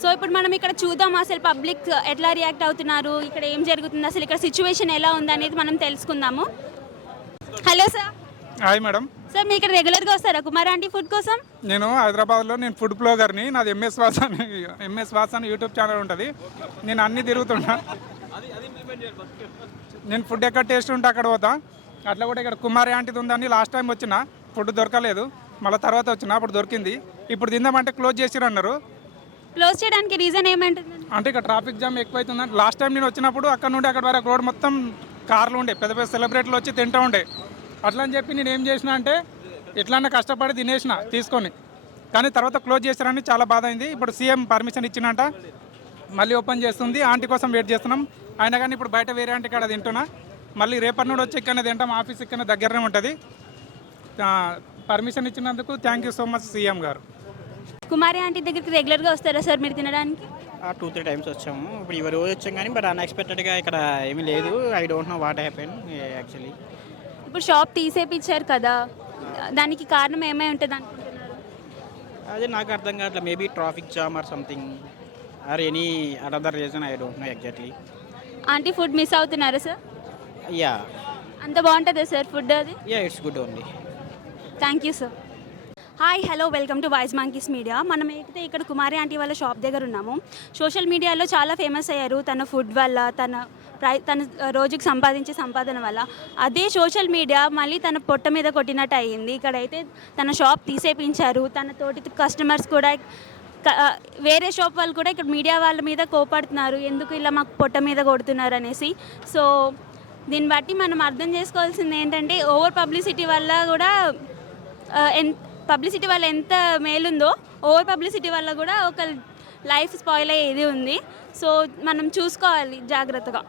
So ఇప్పుడు మనం ఇక్కడ చూద్దాం అసలు పబ్లిక్ ఎట్లా రియాక్ట్ అవుతున్నారు, ఇక్కడ ఏం జరుగుతుంది, అసలు ఇక్కడ సిచ్యువేషన్ ఎలా ఉంది అనేది మనం తెలుసుకుందాము. Hello sir. Hi madam. Sir మీ ఇక్కడ రెగ్యులర్గా వస్తారా కుమార్ ఆంటీ ఫుడ్ కోసం? నేను హైదరాబాద్లో ఫుడ్ బ్లాగర్ని. నాది ఎంఎస్ వాస్ అని యూట్యూబ్ ఛానల్ ఉంటుంది. నేను అన్నీ తిరుగుతున్నా. నేను ఫుడ్ ఎక్కడ టేస్ట్ ఉంటే అక్కడ పోతా. అట్లా కూడా ఇక్కడ కుమారి ఆంటీది ఉందని లాస్ట్ టైం వచ్చిన ఫుడ్ దొరకలేదు, మళ్ళీ తర్వాత వచ్చిన అప్పుడు దొరికింది. ఇప్పుడు తిందామంటే క్లోజ్ చేసిరు అన్నారు. క్లోజ్ చేయడానికి రీజన్ ఏమంటుంది? అంటే ఇక్కడ ట్రాఫిక్ జామ్ ఎక్కువ అవుతుందని. లాస్ట్ టైం నేను వచ్చినప్పుడు అక్కడ నుండి అక్కడ వరకు రోడ్ మొత్తం కార్లు ఉండే, పెద్ద పెద్ద సెలబ్రిటీలు వచ్చి తింటూ ఉండే. అట్లా అని చెప్పి నేను ఏం చేసిన అంటే ఎట్లన్నా కష్టపడి తినేసిన తీసుకొని, కానీ తర్వాత క్లోజ్ చేస్తారని చాలా బాధ అయింది. ఇప్పుడు సీఎం పర్మిషన్ ఇచ్చినట్ట మళ్ళీ ఓపెన్ చేస్తుంది. ఆంటీ కోసం వెయిట్ చేస్తున్నాం. అయినా కానీ ఇప్పుడు బయట వేరే ఆంటీ కాడ తింటున్నా. మళ్ళీ రేపటి నుండి వచ్చి ఇక్కడ తింటాం. ఆఫీస్ ఇక్కడ దగ్గరనే ఉంటుంది. పర్మిషన్ ఇచ్చినందుకు thank you so much CM గారు. కుమారి ఆంటీ దగ్గరికి రెగ్యులర్గా వస్తారా సార్ మీరు తినడానికి? 2-3 టైమ్స్ వచ్చాము. ఇప్పుడు ఈ రోజు వచ్చాం కానీ బట్ అన్ఎక్స్పెక్టెడ్గా ఇక్కడ ఏమీ లేదు. I don't know what happen actually. ఇప్పుడు షాప్ తీసేపిచ్చారు కదా, దానికి కారణం ఏమై ఉంటుంది అనుకుంటున్నారు? అదే నాకు అర్థం కావట్లేదు. Maybe traffic jam or something or any another reason, I don't know exactly. Aunty food miss అవుతున్నారా సార్? యా, అంత బాగుంటుందా సార్ ఫుడ్ అది? Yeah, it's good only. Thank you sir. Hi hello, welcome to voice monkeys media. మనం అయితే ఇక్కడ కుమారి aunty వాళ్ళ shop దగ్గర ఉన్నాము. సోషల్ మీడియాలో చాలా ఫేమస్ అయ్యారు తన ఫుడ్ వల్ల, తన రోజుకి సంపాదించే సంపాదన వల్ల. అదే సోషల్ మీడియా మళ్ళీ తన పొట్ట మీద కొట్టినట్టు అయ్యింది. ఇక్కడైతే తన షాప్ తీసేపించారు. తన తోటి కస్టమర్స్ కూడా, వేరే షాప్ వాళ్ళు కూడా ఇక్కడ మీడియా వాళ్ళ మీద కోపడుతున్నారు, ఎందుకు ఇలా మాకు పొట్ట మీద కొడుతున్నారు అనేసి. సో దీన్ని బట్టి మనం అర్థం చేసుకోవాల్సింది ఏంటంటే ఓవర్ పబ్లిసిటీ వల్ల కూడా పబ్లిసిటీ వల్ల ఎంత మేలుందో, ఓవర్ పబ్లిసిటీ వల్ల కూడా ఒక లైఫ్ స్పాయిల్ అయ్యేది ఉంది. సో మనం చూసుకోవాలి జాగ్రత్తగా.